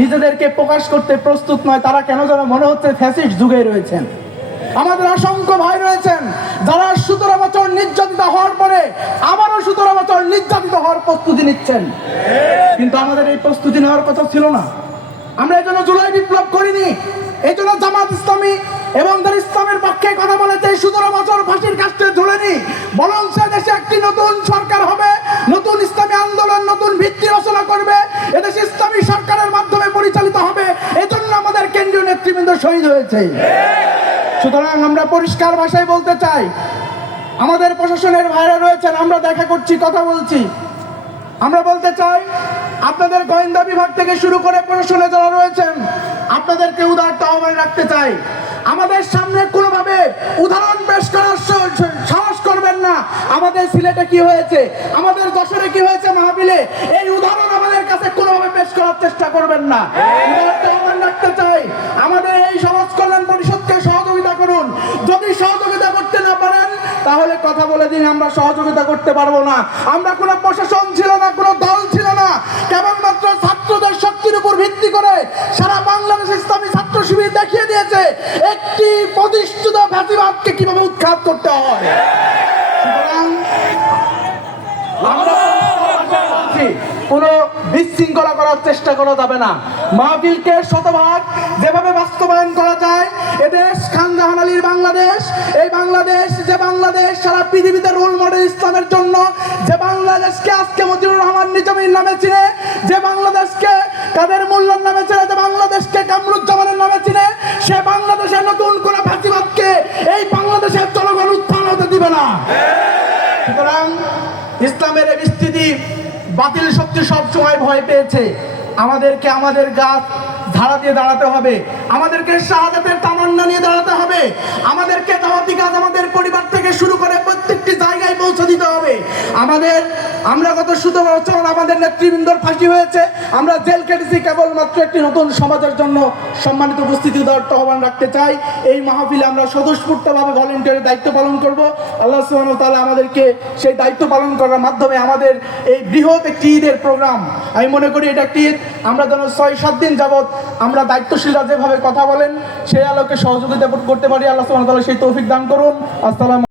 নিজেদেরকে প্রকাশ করতে প্রস্তুত নয়, তারা কেন যেন মনে হচ্ছে ফ্যাসিস্ট যুগে রয়েছেন? আমাদের অসংখ্য ভাই রয়েছেন, যারা সতেরো বছর নির্যাতিত হওয়ার পরে আবারও সতেরো বছর নির্যাতিত হওয়ার প্রস্তুতি নিচ্ছেন। কিন্তু আমাদের এই প্রস্তুতি নেওয়ার কথা ছিল না। আমরা এই জন্য জুলাই বিপ্লব করিনি, এই জন্য জামাত ইসলামী এবং তার ইসলামের পক্ষে কথা বলেছে সতেরো বছর ফাঁসির কাছে ঝুলেনি বরং সে দেশে একটি নতুন সরকার হবে। হয়েছে। সুতরাং আমরা পরিষ্কার ভাষায় বলতে চাই, আমাদের প্রশাসনের ভাইরা রয়েছেন, আমরা দেখা করছি, কথা বলছি। আমরা বলতে চাই, আপনাদের গোয়েন্দা বিভাগ থেকে শুরু করে প্রশাসনে যারা রয়েছেন, আপনাদেরকে উদারতা আহ্বান রাখতে চাই। আমাদের সামনে কোনোভাবে উদাহরণ পেশ করার সাহস করবেন না। আমাদের সিলেটে কি হয়েছে? আমাদের দশরে কি হয়েছে মাহবিলে এই উদাহরণ কাছে কোনোভাবে পেশ করার চেষ্টা করবেন না। রাখতে চাই, আমাদের এই সমাজ কল্যাণ পরিষদকে সহযোগিতা করুন। যদি সহযোগিতা করতে না পারেন, তাহলে কথা বলে দিন, আমরা সহযোগিতা করতে পারব না। আমরা কোনো প্রশাসন ছিল না, কোনো দল ছিল না। কেবলমাত্র ছাত্রদের শক্তির উপর ভিত্তি করে সারা বাংলাদেশ ইসলামী ছাত্র শিবির দেখিয়ে দিয়েছে, একটি প্রতিষ্ঠিত ফ্যাসিবাদকে কীভাবে উৎখাত করতে হয়। আমরা কোনো বিশৃঙ্খলা করার চেষ্টা করা যাবে না। মাহফিলকে শতভাগ যেভাবে বাস্তবায়ন করা যায় এদেশ খান জাহান আলীর বাংলাদেশ, এই বাংলাদেশ, যে বাংলাদেশ সারা পৃথিবীতে রোল মডেল ইসলামের জন্য, যে বাংলাদেশকে আজকে মজিবুর রহমান নিজামীর নামে চিনে, যে বাংলাদেশকে কাদের মোল্লার নামে চিনে, যে বাংলাদেশকে কামরুজ্জামানের নামে চিনে, সে বাংলাদেশের নতুন কোনো ফাঁসিবাদকে এই বাংলাদেশের জনগণ উত্থান হতে দিবে না। সুতরাং ইসলামের বিস্তৃতি বাতিল শক্তি সবসময় ভয় পেয়েছে। আমাদেরকে আমাদের গাছ ধারা দিয়ে দাঁড়াতে হবে। আমাদেরকে শাহাদাতের তামান্না নিয়ে দাঁড়াতে হবে। আমাদেরকে দাওয়াতি কাজ আমাদের পরিবার থেকে শুরু করে প্রত্যেকটি জায়গায় পৌঁছে দিতে হবে। আমাদের আমরা গত বছর আমাদের নেতৃবৃন্দর ফাঁসি হয়েছে। আমরা জেল কেটেছি কেবলমাত্র একটি নতুন সমাজের জন্য সম্মানিত উপস্থিতি দেওয়ার আহ্বান রাখতে চাই। এই মাহফিলে আমরা স্বতঃস্ফূর্তভাবে ভলেন্টিয়ারের দায়িত্ব পালন করব। আল্লাহ সুবহানাহু ওয়া তাআলা আমাদেরকে সেই দায়িত্ব পালন করার মাধ্যমে আমাদের এই বৃহৎ একটি ঈদের প্রোগ্রাম আমি মনে করি এটা একটি ঈদ, আমরা যেন ছয় সাত দিন যাবৎ আমরা দায়িত্বশীলরা যেভাবে কথা বলেন, সেই আলোকে সহযোগিতা করতে পারি। আল্লাহ সুবহানাহু ওয়া তাআলা সেই তৌফিক দান করুন। আসসালাম